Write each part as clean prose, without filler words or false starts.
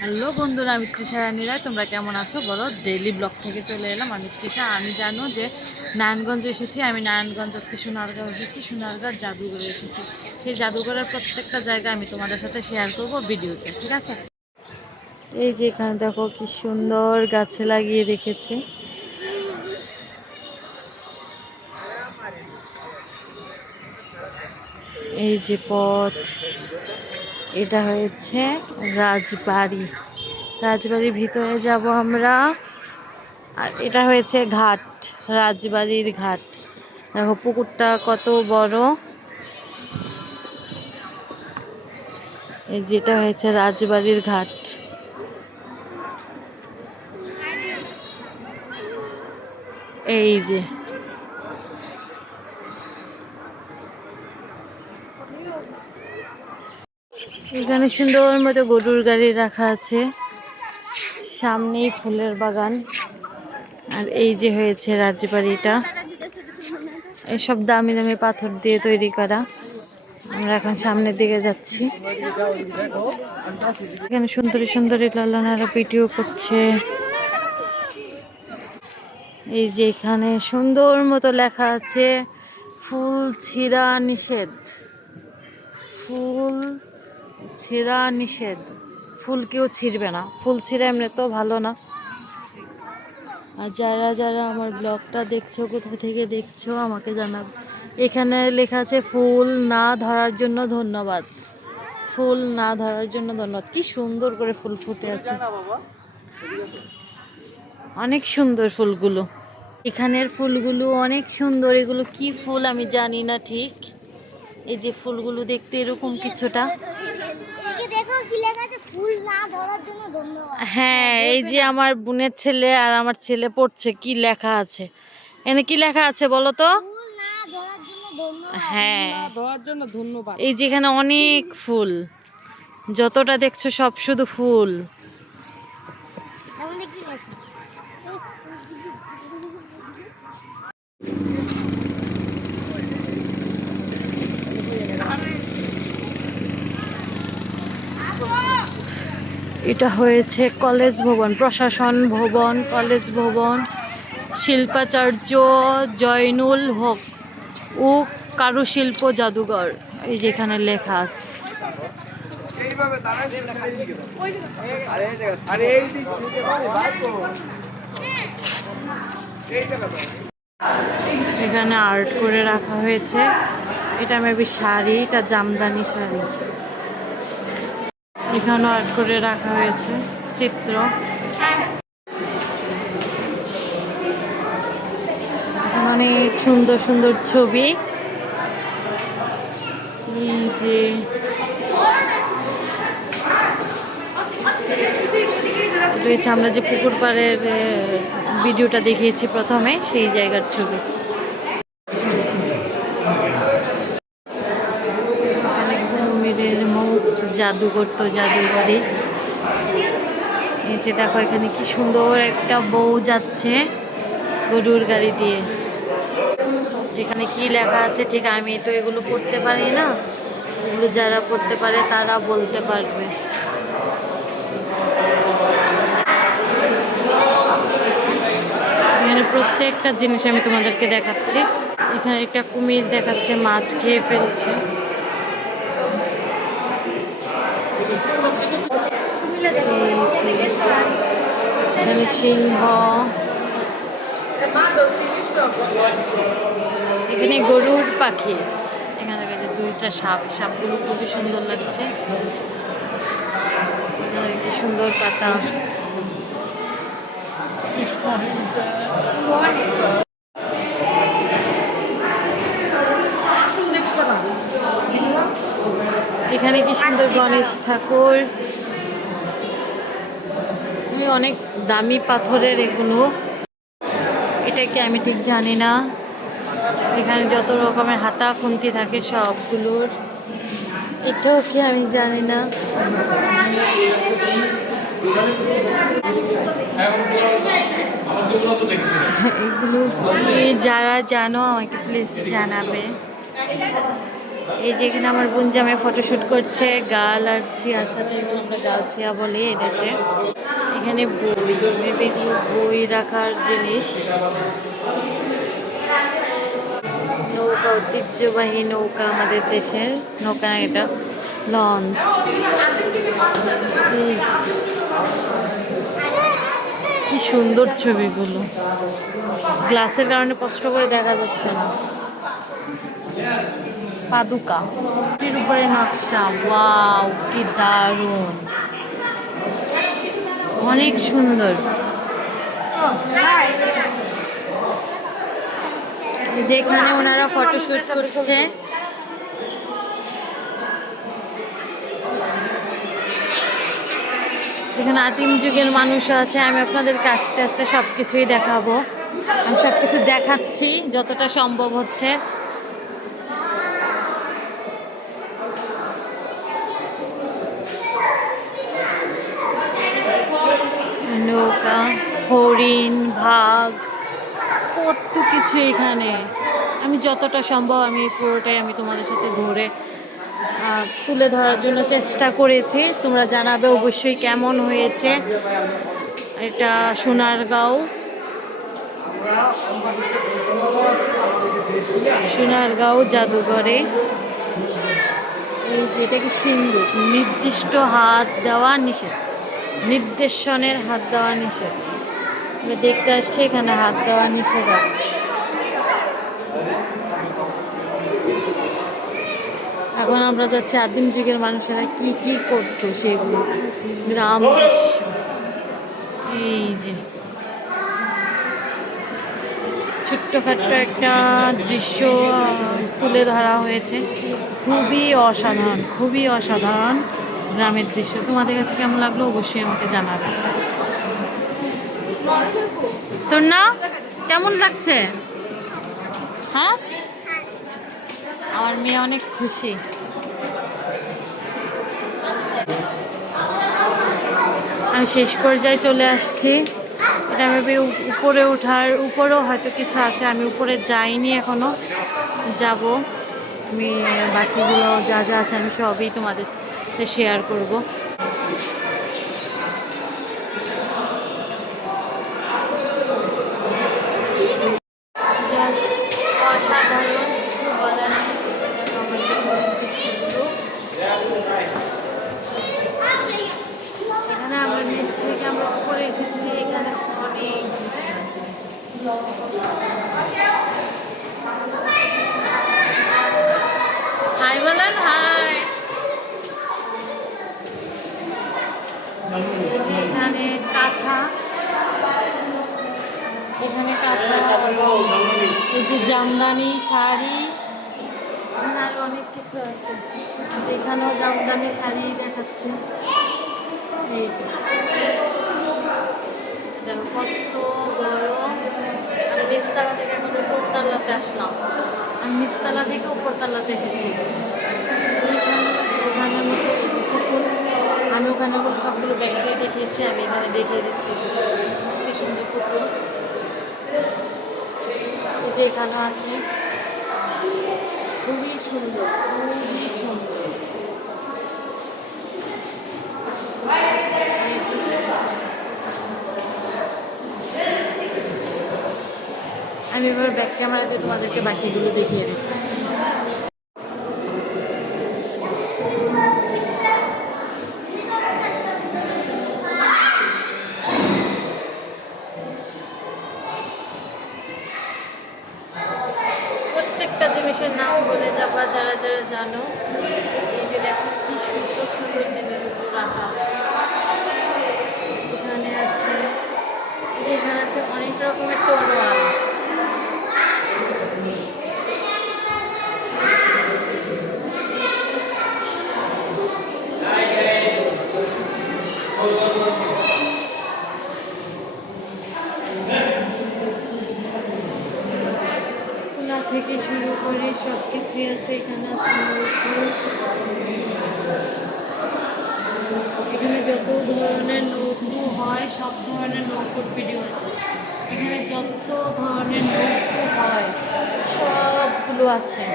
Hello বন্ধুরা, আমি তৃষা রানী রায়। তোমরা কেমন আছো বলো? ডেইলি ব্লগ থেকে চলে এলাম। আমি তৃষা। আমি জানো যে নারায়ণগঞ্জে এসেছি। আমি নারায়ণগঞ্জ আজকে সোনারগাঁও এসেছি, সোনারগাঁর জাদুঘরে এসেছি। সেই জাদুঘরের প্রত্যেকটা জায়গা আমি তোমাদের সাথে শেয়ার করব ভিডিওতে, ঠিক আছে? এই যে এখানে দেখো কি সুন্দর গাছে লাগিয়ে রেখেছে। এই যে পথ, এটা হয়েছে রাজবাড়ি। রাজবাড়ির ভিতরে যাব আমরা। আর এটা হয়েছে ঘাট, রাজবাড়ির ঘাট। দেখো পুকুরটা কত বড়। এই যেটা হয়েছে রাজবাড়ির ঘাট। এই যে এখানে সুন্দর মতো গরুর গাড়ি রাখা আছে, সামনেই ফুলের বাগান। আর এই যে হয়েছে রাজবাড়িটা, এসব দামি দামি পাথর দিয়ে তৈরি করা। আমরা এখন সামনের দিকে যাচ্ছি। এখানে সুন্দরী সুন্দরী লালনারা ভিডিও করছে। এই যে এখানে সুন্দর মতো লেখা আছে, ফুল ছিঁড়া নিষেধ। ফুল ছিঁড়া নিষেধ। ফুল কেউ ছিঁড়বে না, ফুল ছিঁড়া এমনি তো ভালো না। আর যারা যারা আমার ব্লগটা দেখছো, কোথা থেকে দেখছো আমাকে জানাবে। এখানে লেখা আছে ফুল না ধরার জন্য ধন্যবাদ। ফুল না ধরার জন্য ধন্যবাদ। কি সুন্দর করে ফুল ফুটে আছে, অনেক সুন্দর ফুলগুলো। এখানের ফুলগুলো অনেক সুন্দর। এগুলো কি ফুল আমি জানি না ঠিক। এই যে ফুলগুলো দেখতে এরকম কিছুটা। হ্যাঁ, এই যে আমার বোনের ছেলে আর আমার ছেলে পড়ছে, কি লেখা আছে এখানে, কি লেখা আছে বলো তো? হ্যাঁ, এই যেখানে অনেক ফুল, যতটা দেখছো সব শুধু ফুল। এটা হয়েছে কলেজ ভবন, প্রশাসন ভবন, কলেজ ভবন, শিল্পাচার্য জয়নুল হক ও কারুশিল্প জাদুঘর। এই যেখানে লেখা আছে। এখানে আর্ট করে রাখা হয়েছে। এটা মেবি শাড়ি, এটা জামদানি শাড়ি। এখানেও আর্ট করে রাখা হয়েছে চিত্র। অনেক সুন্দর সুন্দর ছবি। এই যে রয়েছে, আমরা যে পুকুর পাড়ের ভিডিওটা দেখিয়েছি প্রথমে, সেই জায়গার ছবি। এখানে কুমিরের মুখ জাদু করতো জাদুঘরে। এই যে দেখো এখানে কি সুন্দর একটা বউ যাচ্ছে গরুর গাড়ি দিয়ে। এখানে কি লেখা আছে ঠিক আমি তো এগুলো পড়তে পারি না, এগুলো যারা পড়তে পারে তারা বলতে পারবে। এখানে প্রত্যেকটা জিনিস আমি তোমাদেরকে দেখাচ্ছি। এখানে একটা কুমির দেখাচ্ছে, মাছ খেয়ে ফেলছে। এখানে সিংহ, এখানে গরুর পাখি, এখানে দুইটা সাপ, সাপগুলো খুবই সুন্দর লাগছে। কি সুন্দর পাতা। এখানে কি সুন্দর গণেশ ঠাকুর। অনেক দামি পাথরের এগুলো, এটা কি আমি ঠিক জানি না। এখানে যত রকমের হাতা খুন্তি থাকে সবগুলোর, এটাও কি আমি জানি না। এগুলো কি যারা জানো আমাকে প্লিজ জানাবে। এই যে এখানে আমার বোন জামাই ফটোশুট করছে, গার্ল আর সিয়ার সাথে, এগুলো আমরা গার্ল সিয়া বলি এই দেশে। এখানে বই, মেবি এগুলো বই রাখার জিনিস। নৌকা, ঐতিহ্যবাহী নৌকা আমাদের দেশের নৌকা, এটা লঞ্চ। কি সুন্দর ছবিগুলো, গ্লাসের কারণে কষ্ট করে দেখা যাচ্ছে না। পাদুকা, এর উপরে নকশা, ওয়াও কি দারুণ, অনেক সুন্দর। যেখানে ওনারা ফটোশুট করছে, এখানে আদিম যুগের মানুষ আছে। আমি আপনাদেরকে আস্তে আস্তে সব কিছুই দেখাবো, আমি সব কিছু দেখাচ্ছি যতটা সম্ভব হচ্ছে। নৌকা, হরিণ, বাঘ, কত কিছু এখানে। আমি যতটা সম্ভব আমি পুরোটাই আমি তোমাদের সাথে ধরে তুলে ধরার জন্য চেষ্টা করেছি। তোমরা জানাবে অবশ্যই কেমন হয়েছে। এটা সোনারগাঁও, সোনারগাঁও জাদুঘরে। এই যেটা কি সিন্ধুক, নির্দিষ্ট হাত দেওয়া নিষেধ, নির্দেশনের হাত দেওয়া নিষেধ। আমরা দেখতে আসছি এখানে হাত দেওয়া নিষেধ আছে। এখন আমরা যাচ্ছি আদিম যুগের মানুষেরা কি কি করতো সেগুলো, গ্রাম দৃশ্য। এই যে ছোট্টখাট্ট একটা দৃশ্য তুলে ধরা হয়েছে, খুবই অসাধারণ, খুবই অসাধারণ গ্রামের দৃশ্য। তোমাদের কাছে কেমন লাগলো অবশ্যই আমাকে জানাবে। তোর না কেমন লাগছে? হ্যাঁ, আমার মেয়ে অনেক খুশি। আমি শেষ পর্যায়ে চলে আসছি। এটা আমি উপরে ওঠার, উপরেও হয়তো কিছু আছে, আমি উপরে যাইনি এখনো, যাব। আমি বাকিগুলো যা যা আছে আমি সবই তোমাদের সাথে শেয়ার করব। অসাধারণ, কিছু বলার নেই। এখানে আমরা নিচ থেকে আমরা উপরে এসেছি, এখানে অনেক হাই বলেন, হাই। এখানে কাঁথা, এখানে কাঁথা, এই যে জামদানি শাড়ি, এখানে আরো অনেক কিছু আছে। এখানেও জামদানি শাড়ি দেখাচ্ছে। এই যে দেখো কত বড়। আমি নিচতলা থেকে এখন উপরতলাতে আসলাম, আমি নিচতলা থেকে উপরতলাতে এসেছি। ওখানে মতো পুকুর, আমি ওখানে সবগুলো ব্যাগ দিয়ে দেখিয়েছি, আমি এখানে দেখিয়ে দিচ্ছি কি সুন্দর পুকুর। এই যে এখানেও আছে, খুবই সুন্দর, খুবই সুন্দর। আমি এবার ব্যাক ক্যামেরা দিয়ে তোমাদেরকে বাকিগুলো দেখিয়ে দিচ্ছি। প্রত্যেকটা জিনিসের নাম বলে যাবা যারা যারা জানো। এই যে দেখো কি সুন্দর সুন্দর জিনিসগুলো রাখা আছে। এখানে আছে, এখানে আছে অনেক রকমের তরোয়াল। থেকে শুরু করে সব কিছুই আছে। এখানে আছে নৌকো, এখানে যত ধরনের নৌকো হয় সব ধরনের নৌকোর ভিডিও আছে। এখানে যত ধরনের নৌকো হয় সবগুলো আছে।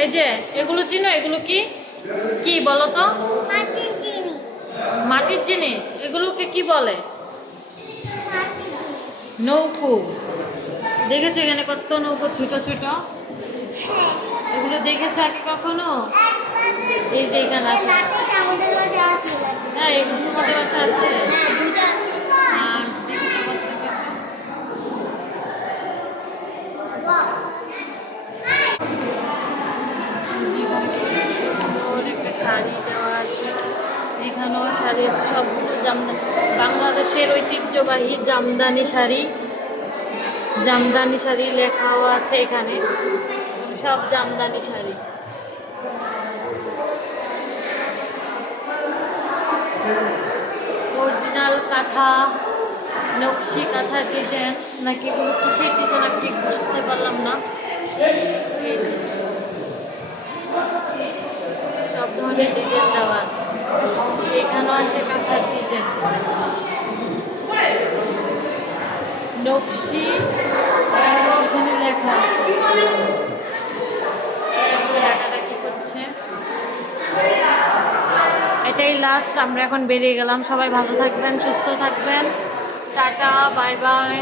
এই যে এগুলো চিনো, এগুলো কি কি বলো তো? মাটির জিনিস। মাটির জিনিস। এগুলোকে কি বলে? মাটির জিনিস। নৌকো। দেখেছো এখানে কত নৌকো ছোট ছোট? হ্যাঁ। এগুলো দেখেছো আগে কখনো? একবার এই যে এখানে আছে। লাঠিটা আমাদের বাড়ি আছে লাঠি। হ্যাঁ, এগুলো তোমাদের বাসা আছে? হ্যাঁ, দুটো আছে। আর দেখেছো কত দেখেছো? বাহ। সুন্দর একটা শাড়ি দেওয়া আছে। এখানেও শাড়ি আছে, সবগুলো জামদানি, বাংলাদেশের ঐতিহ্যবাহী জামদানি শাড়ি। জামদানি শাড়ি লেখাও আছে এখানে, সব জামদানি শাড়ি। অরিজিনাল কাঁথা, নকশি কাঁথা ডিজাইন নাকি এগুলো কিসের ডিজাইন আমি ঠিক বুঝতে পারলাম না। এই যে সব ধরনের ডিজাইন দেওয়া আছে। এখানেও আছে কাঁথার ডিজাইন, নকশি এখানে লেখা আছে। টাকাটা কি করছে? এটাই লাস্ট, আমরা এখন বেরিয়ে গেলাম। সবাই ভালো থাকবেন, সুস্থ থাকবেন। Tata, bye bye.